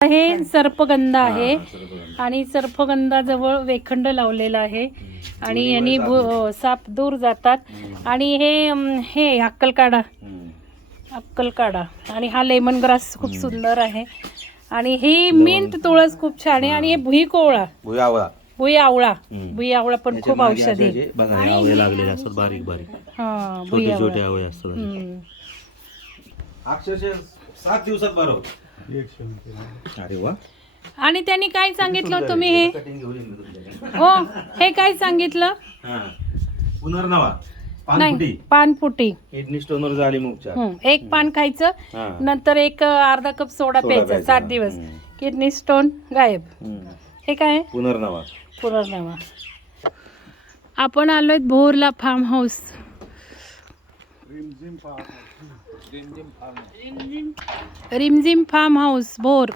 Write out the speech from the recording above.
हे सर्पगंधा आहे आणि सर्पगंधाजवळ वेखंड लावलेला आहे आणि यांनी साप दूर जातात. आणि हे अक्कलकाडा आणि हा लेमन ग्रास खूप सुंदर आहे. आणि ही मिंट तुळस खूप छान आहे. आणि हे भुई आवळा पण खूप औषधी लागलेले असतात बारीक बारीक हा छोटे छोटे आवळे असतात. अक्षरशः 7 दिवसात बरोबर. अरे वा. आणि त्यांनी काय सांगितलं तुम्ही हे हो हे काय सांगितलं पुनर्नवा नाही पानफुटी किडनी स्टोनवर झाली उपचार. एक पान खायचं नंतर एक अर्धा कप सोडा प्यायचा 7 दिवस किडनी स्टोन गायब. हे काय पुनर्नवा. आपण आलोय भोरला फार्म हाऊस. रिमझिम फार्म हाऊस भोर.